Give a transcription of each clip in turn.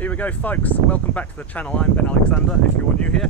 Here we go, folks. Welcome back to the channel. I'm Ben Alexander, if you're new here.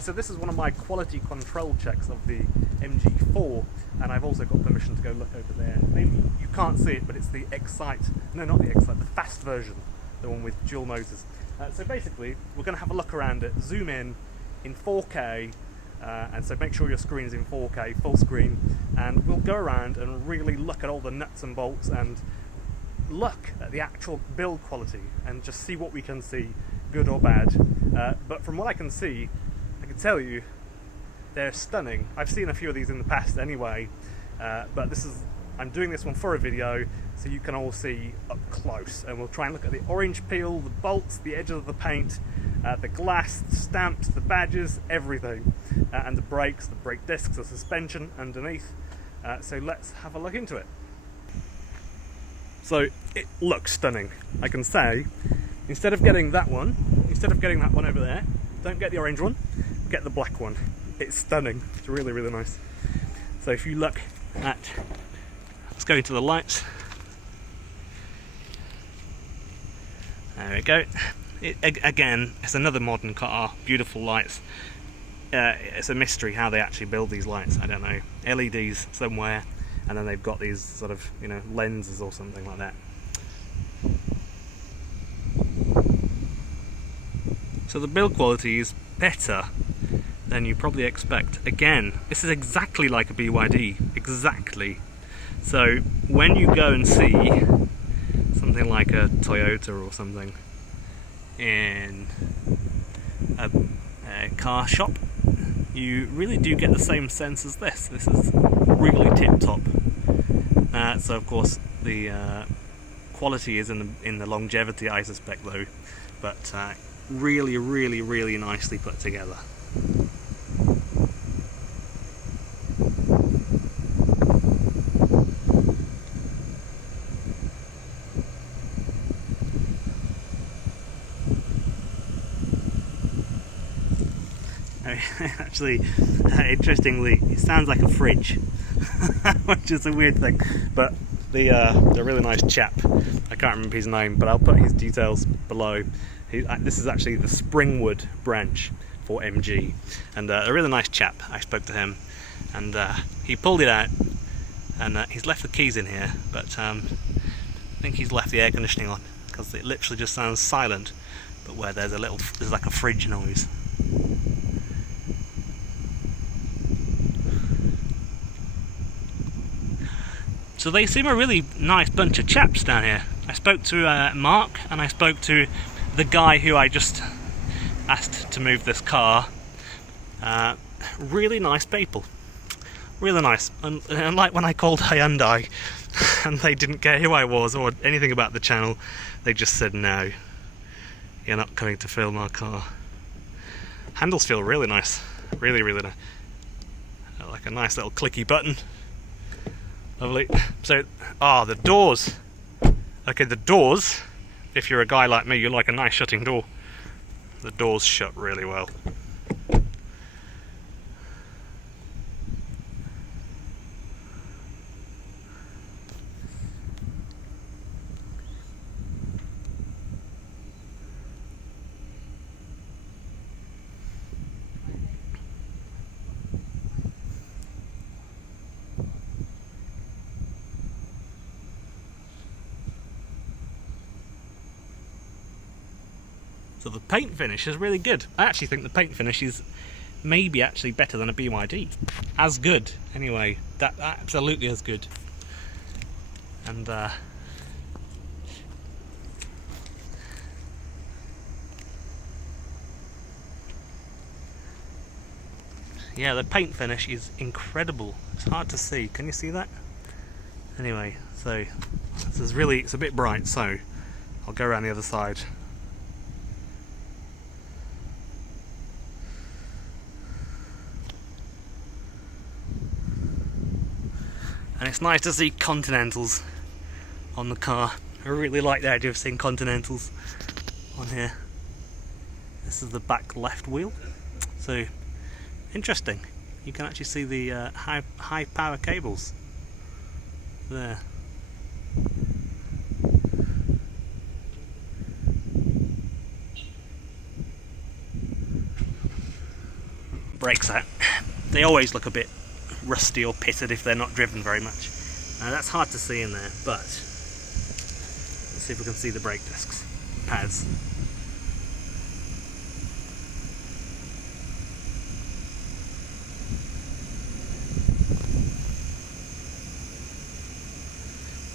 So this is one of my quality control checks of the MG4, and I've also got permission to go look over there. Maybe you can't see it, but it's the Excite, no, not the Excite, the fast version, the one with dual motors. So basically, we're going to have a look around it, zoom in 4K, and so make sure your screen's in 4K, full screen, and we'll go around and really look at all the nuts and bolts and look at the actual build quality and just see what we can see, good or bad. But from what I can see, I can tell you they're stunning. I've seen a few of these in the past anyway, but I'm doing this one for a video so you can all see up close, and we'll try and look at the orange peel, the bolts, the edges of the paint, the glass, the stamps, the badges, everything, and the brakes, the brake discs, the suspension underneath. So let's have a look into it. So it looks stunning. I can say, instead of getting that one over there, don't get the orange one, get the black one. It's stunning. It's really, really nice. So if you look at, let's go into the lights. There we go. Again, it's another modern car, beautiful lights. It's a mystery how they actually build these lights. I don't know. LEDs somewhere, and then they've got these sort of, lenses or something like that. So the build quality is better than you probably expect. Again, this is exactly like a BYD, exactly. So when you go and see something like a Toyota or something in a car shop, you really do get the same sense as this. This is really tip-top. So of course the quality is in the longevity, I suspect, though, but really, really, really nicely put together. Actually, interestingly, it sounds like a fridge, which is a weird thing. But the really nice chap, I can't remember his name, but I'll put his details below. This is actually the Springwood branch for MG, and a really nice chap. I spoke to him, and he pulled it out, and he's left the keys in here, but I think he's left the air conditioning on because it literally just sounds silent. But where there's like a fridge noise. So they seem a really nice bunch of chaps down here. I spoke to Mark, and I spoke to the guy who I just asked to move this car. Really nice people. Really nice. And like when I called Hyundai and they didn't care who I was or anything about the channel, they just said, no, you're not coming to film our car. Handles feel really nice. Really, really nice. Like a nice little clicky button. Lovely. So, the doors. Okay, the doors, if you're a guy like me, you like a nice shutting door. The doors shut really well. So the paint finish is really good. I actually think the paint finish is maybe actually better than a BYD. As good, anyway. That absolutely as good. And yeah, the paint finish is incredible. It's hard to see. Can you see that? Anyway, so it's a bit bright, so I'll go around the other side. And it's nice to see Continentals on the car. I really like the idea of seeing Continentals on here. This is the back left wheel. So, interesting. You can actually see the high power cables there. brakes out. They always look a bit rusty or pitted if they're not driven very much. Now that's hard to see in there, but let's see if we can see the brake discs, pads.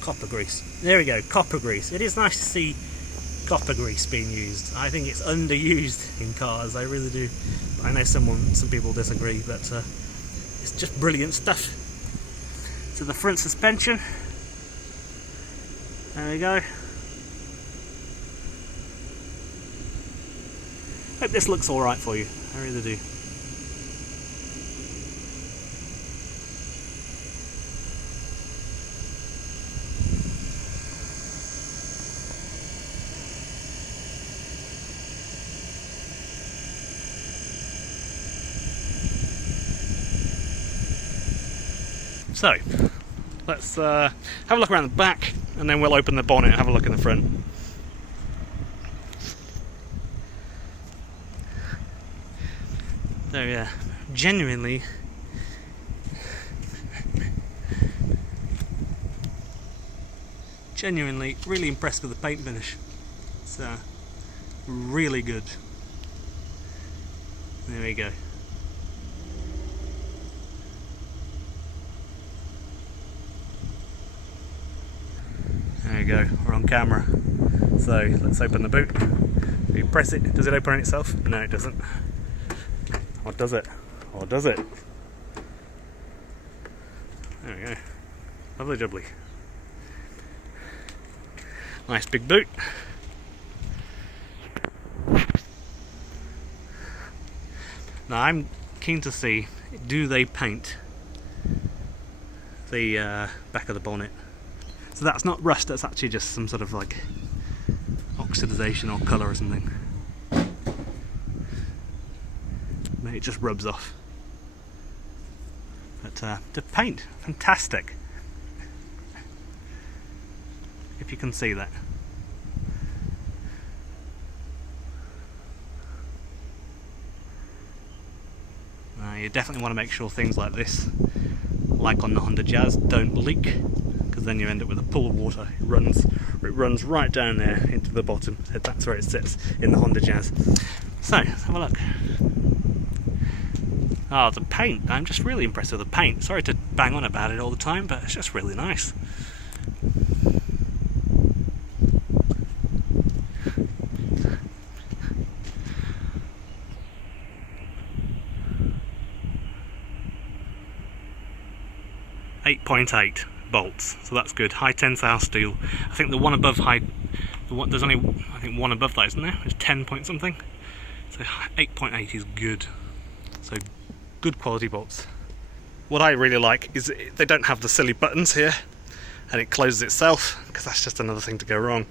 Copper grease. There we go, copper grease. It is nice to see copper grease being used. I think it's underused in cars, I really do. I know some people disagree, but it's just brilliant stuff. So the front suspension, there we go. Hope this looks alright for you, I really do. So, let's have a look around the back, and then we'll open the bonnet and have a look in the front. So yeah, genuinely really impressed with the paint finish. It's really good. There we go. There you go, we're on camera. So let's open the boot. You press it, does it open on itself? No, it doesn't. Or does it? Or does it? There we go. Lovely jubbly. Nice big boot. Now I'm keen to see, do they paint the back of the bonnet? So that's not rust, that's actually just some sort of like oxidization or colour or something. Maybe it just rubs off. But the paint, fantastic. If you can see that. You definitely want to make sure things like this, like on the Honda Jazz, don't leak, because then you end up with a pool of water. It runs right down there into the bottom. That's where it sits in the Honda Jazz. So let's have a look. Oh, the paint. I'm just really impressed with the paint. Sorry to bang on about it all the time, but it's just really nice. .8 bolts, so that's good. High tensile steel. I think the one above there's only I think one above that, isn't there? It's 10 point something. So 8.8 is good. So good quality bolts. What I really like is they don't have the silly buttons here, and it closes itself, because that's just another thing to go wrong.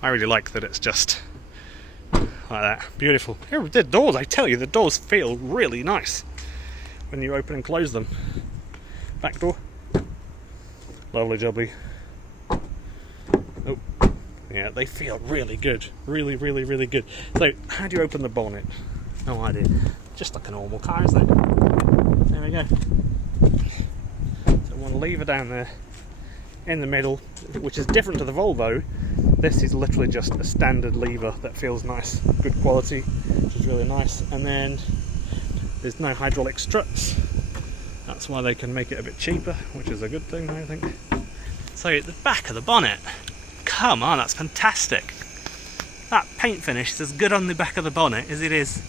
I really like that it's just like that. Beautiful. Here, the doors, I tell you, the doors feel really nice when you open and close them. Back door. Lovely jubbly. Oh, yeah, they feel really good. Really, really, really good. So, how do you open the bonnet? No idea. Just like a normal car, isn't it? There we go. So one lever down there in the middle, which is different to the Volvo. This is literally just a standard lever that feels nice, good quality, which is really nice. And then there's no hydraulic struts. That's why they can make it a bit cheaper, which is a good thing, I think. So the back of the bonnet, come on, that's fantastic. That paint finish is as good on the back of the bonnet as it is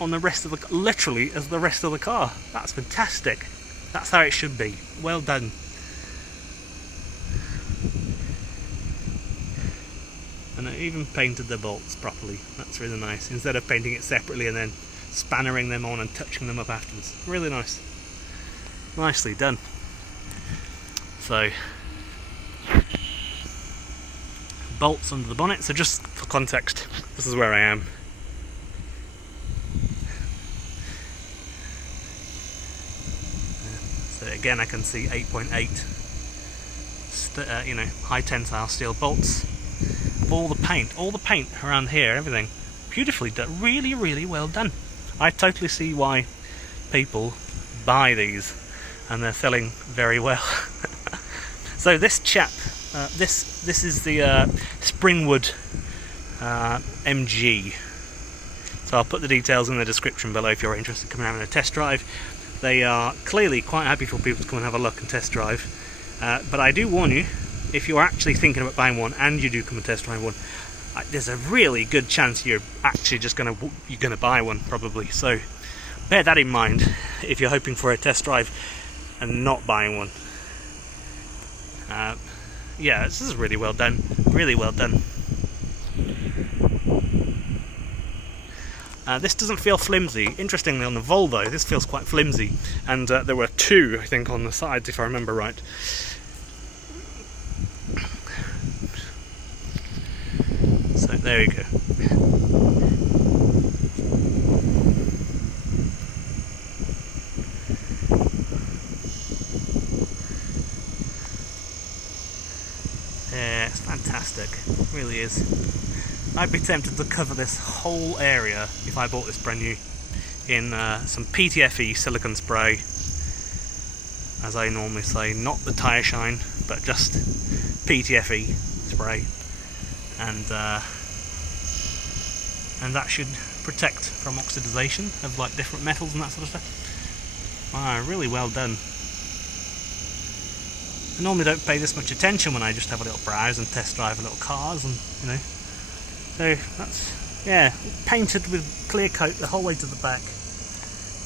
on the rest of the, literally as the rest of the car. That's fantastic. That's how it should be. Well done. And I even painted the bolts properly. That's really nice. Instead of painting it separately and then spannering them on and touching them up afterwards. Really nice. Nicely done. So, bolts under the bonnet. So just for context, this is where I am. So again, I can see 8.8, high tensile steel bolts. All the paint around here, everything beautifully done. Really, really well done. I totally see why people buy these, and they're selling very well. So this chap, this is the Springwood MG. So I'll put the details in the description below if you're interested in coming and having a test drive. They are clearly quite happy for people to come and have a look and test drive. But I do warn you, if you're actually thinking about buying one and you do come and test drive one, there's a really good chance you're actually just gonna buy one probably. So bear that in mind if you're hoping for a test drive and not buying one. Yeah, this is really well done. Really well done. This doesn't feel flimsy. Interestingly, on the Volvo, this feels quite flimsy. And there were two, I think, on the sides, if I remember right. So there you go. Yeah, it's fantastic. It really is. I'd be tempted to cover this whole area if I bought this brand new in some PTFE silicone spray, as I normally say, not the tyre shine, but just PTFE spray, and that should protect from oxidization of like different metals and that sort of stuff. Wow, really well done. I normally don't pay this much attention when I just have a little browse and test drive a little cars, and you know. So that's, yeah, painted with clear coat the whole way to the back.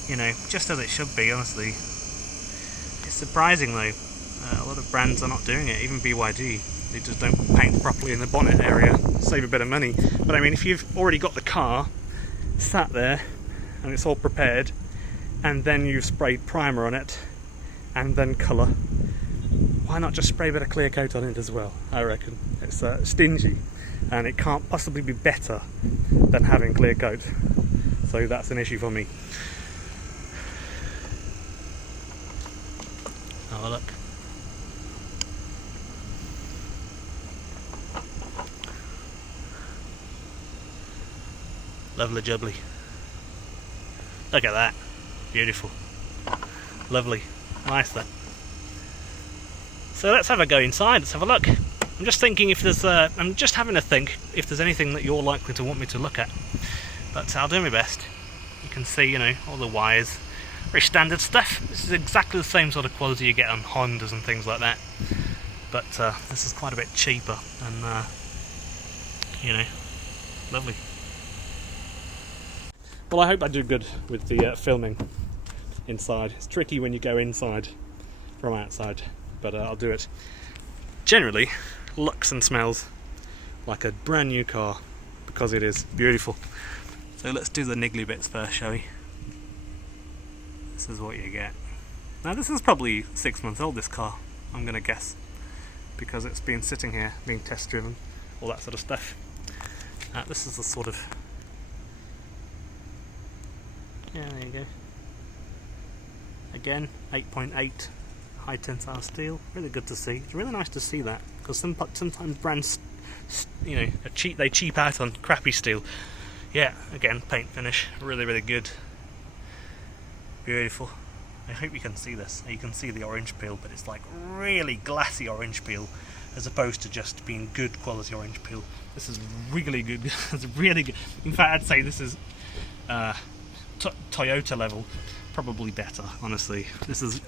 You know, just as it should be, honestly. It's surprising though, a lot of brands are not doing it, even BYD. They just don't paint properly in the bonnet area, save a bit of money. But I mean, if you've already got the car sat there and it's all prepared, and then you've sprayed primer on it and then colour, why not just spray a bit of clear coat on it as well? I reckon it's stingy, and it can't possibly be better than having clear coat. So that's an issue for me. Oh look. Lovely jubbly. Look at that. Beautiful. Lovely. Nice that. So let's have a go inside, let's have a look. I'm just thinking if there's, I'm just having a think if there's anything that you're likely to want me to look at. But I'll do my best. You can see, you know, all the wires. Very standard stuff. This is exactly the same sort of quality you get on Hondas and things like that. But this is quite a bit cheaper and, you know, lovely. Well, I hope I do good with the filming inside. It's tricky when you go inside from outside, but I'll do it. Generally, looks and smells like a brand new car because it is beautiful. So let's do the niggly bits first, shall we? This is what you get. Now this is probably 6 months old, this car, I'm going to guess, because it's been sitting here, being test driven, all that sort of stuff. This is the sort of... Yeah, there you go. Again, 8.8 high tensile steel. Really good to see. It's really nice to see that, because sometimes brands, you know, they cheap out on crappy steel. Yeah, again, paint finish, really, really good. Beautiful. I hope you can see this. You can see the orange peel, but it's like really glassy orange peel, as opposed to just being good quality orange peel. This is really good. It's really good. In fact, I'd say this is Toyota level, probably better, honestly. This is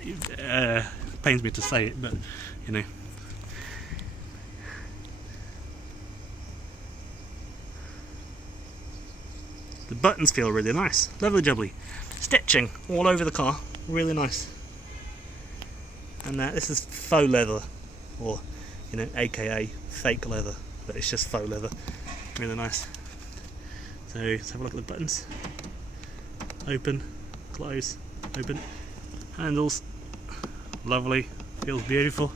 pains me to say it, but you know. The buttons feel really nice, lovely jubbly. Stitching all over the car, really nice. And this is faux leather, or you know, AKA fake leather, but it's just faux leather. Really nice. So let's have a look at the buttons. Open, close, open. Handles, lovely, feels beautiful.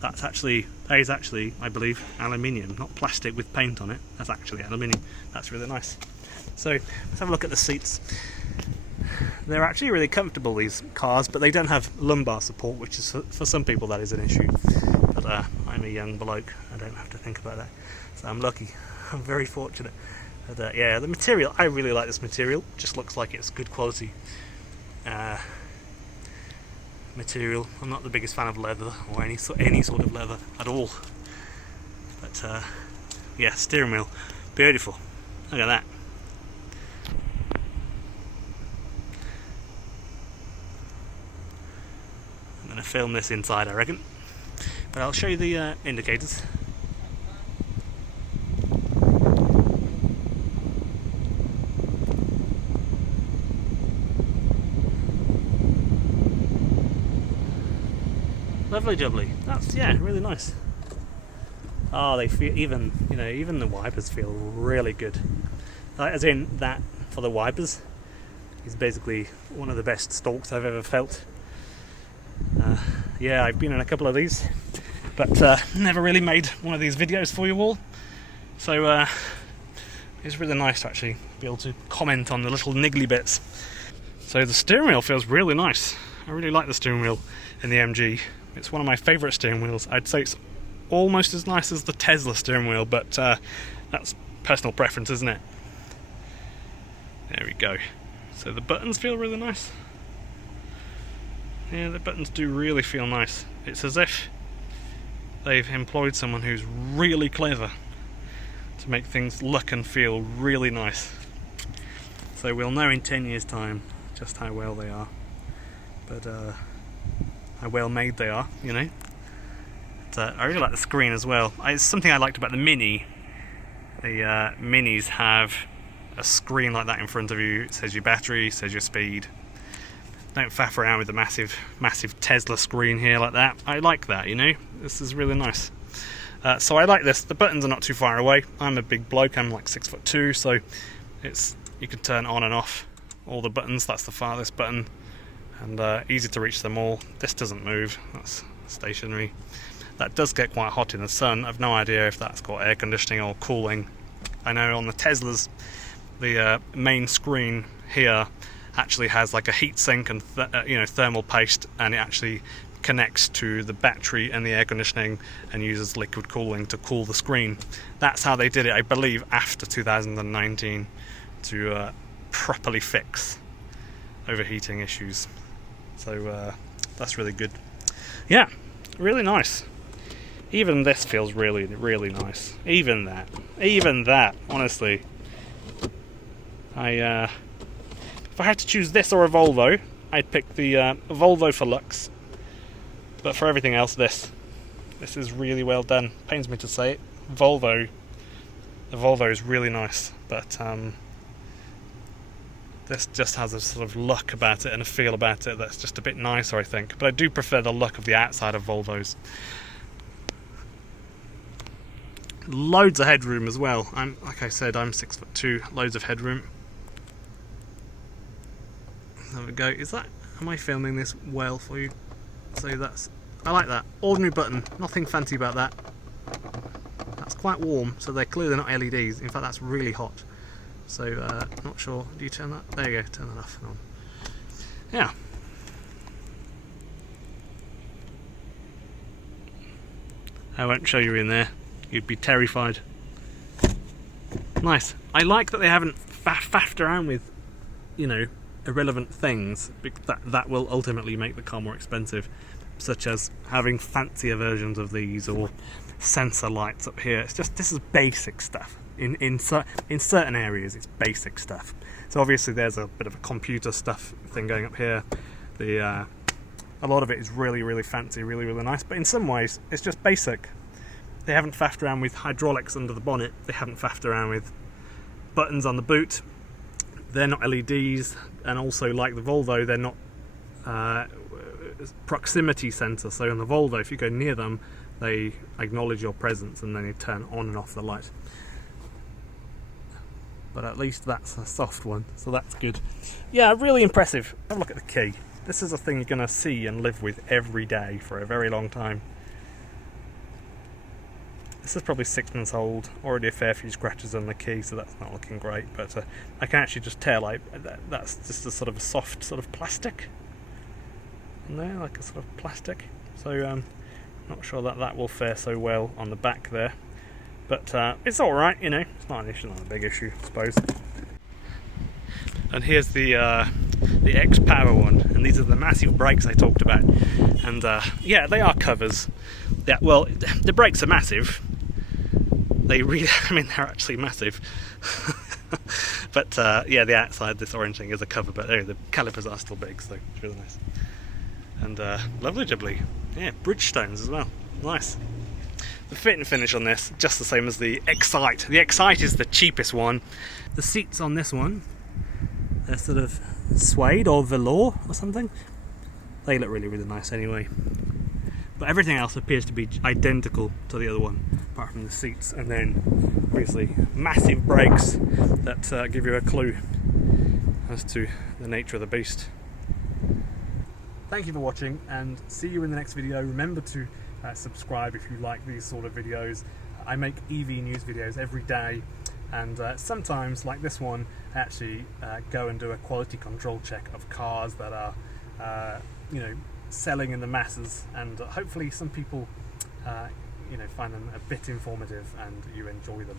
That is actually, I believe, aluminium, not plastic with paint on it. That's actually aluminium. That's really nice. So let's have a look at the seats. They're actually really comfortable, these cars, but they don't have lumbar support, which is for some people that is an issue. But I'm a young bloke, I don't have to think about that. So I'm lucky, I'm very fortunate. But yeah, the material, I really like this material. Just looks like it's good quality material. I'm not the biggest fan of leather or any sort of leather at all. But yeah, steering wheel, beautiful. Look at that. I'm going to film this inside, I reckon. But I'll show you the indicators. Lovely jubbly. That's, yeah, really nice. Oh, they feel, even the wipers feel really good. As in, that for the wipers is basically one of the best stalks I've ever felt. Yeah, I've been in a couple of these, but never really made one of these videos for you all. So it's really nice to actually be able to comment on the little niggly bits. So the steering wheel feels really nice. I really like the steering wheel in the MG. It's one of my favourite steering wheels. I'd say it's almost as nice as the Tesla steering wheel, but that's personal preference, isn't it? There we go. So the buttons feel really nice. Yeah, the buttons do really feel nice. It's as if they've employed someone who's really clever to make things look and feel really nice. So we'll know in 10 years' time just how well they are. But how well made they are, you know. But, I really like the screen as well. It's something I liked about the Mini. The Minis have a screen like that in front of you. It says your battery, says your speed. Don't faff around with the massive Tesla screen here like that. I like that, you know. This is really nice. So I like this. The buttons are not too far away. I'm a big bloke. I'm like 6'2", so you can turn on and off all the buttons. That's the farthest button. And easy to reach them all. This doesn't move, that's stationary. That does get quite hot in the sun. I've no idea if that's got air conditioning or cooling. I know on the Teslas, the main screen here actually has like a heat sink and thermal paste, and it actually connects to the battery and the air conditioning and uses liquid cooling to cool the screen. That's how they did it, I believe, after 2019 to properly fix overheating issues. So that's really good. Yeah, really nice. Even this feels really, really nice. Even that, honestly. If I had to choose this or a Volvo, I'd pick the Volvo for looks. But for everything else, this is really well done. Pains me to say it. The Volvo is really nice, but this just has a sort of look about it and a feel about it that's just a bit nicer, I think. But I do prefer the look of the outside of Volvos. Loads of headroom as well. Like I said, I'm 6'2", loads of headroom. There we go. Am I filming this well for you? So I like that. Ordinary button, nothing fancy about that. That's quite warm, so they're clearly not LEDs. In fact, that's really hot. So, not sure. Do you turn that? There you go, turn that off and on. Yeah. I won't show you in there. You'd be terrified. Nice. I like that they haven't faffed around with, irrelevant things that will ultimately make the car more expensive, such as having fancier versions of these or sensor lights up here. This is basic stuff. In certain areas, it's basic stuff. So obviously, there's a bit of a computer stuff thing going up here. A lot of it is really, really fancy, really, really nice. But in some ways, it's just basic. They haven't faffed around with hydraulics under the bonnet. They haven't faffed around with buttons on the boot. They're not LEDs, and also like the Volvo, they're not proximity sensor. So on the Volvo, if you go near them, they acknowledge your presence and then you turn on and off the light. But at least that's a soft one, so that's good. Yeah, really impressive. Have a look at the key. This is a thing you're going to see and live with every day for a very long time. This is probably 6 months old, already a fair few scratches on the key, so that's not looking great, but I can actually just tell that's just a sort of a soft sort of plastic in there, like a sort of plastic. So not sure that will fare so well on the back there. But it's alright, you know, it's not an issue, not a big issue, I suppose. And here's the X-Power one, and these are the massive brakes I talked about. And yeah, they are covers. Yeah, well, the brakes are massive. They really, I mean, they're actually massive. But yeah, the outside, this orange thing is a cover, but anyway, the calipers are still big, so it's really nice. And lovely jubbly. Yeah, Bridgestones as well. Nice. The fit and finish on this, just the same as the Excite. The Excite is the cheapest one. The seats on this one, they're sort of suede or velour or something. They look really, really nice anyway. But everything else appears to be identical to the other one, apart from the seats. And then, obviously, massive brakes that give you a clue as to the nature of the beast. Thank you for watching, and see you in the next video. Remember to subscribe if you like these sort of videos. I make EV news videos every day, and sometimes, like this one, I actually go and do a quality control check of cars that are, you know, selling in the masses, and hopefully some people, you know, find them a bit informative and you enjoy them.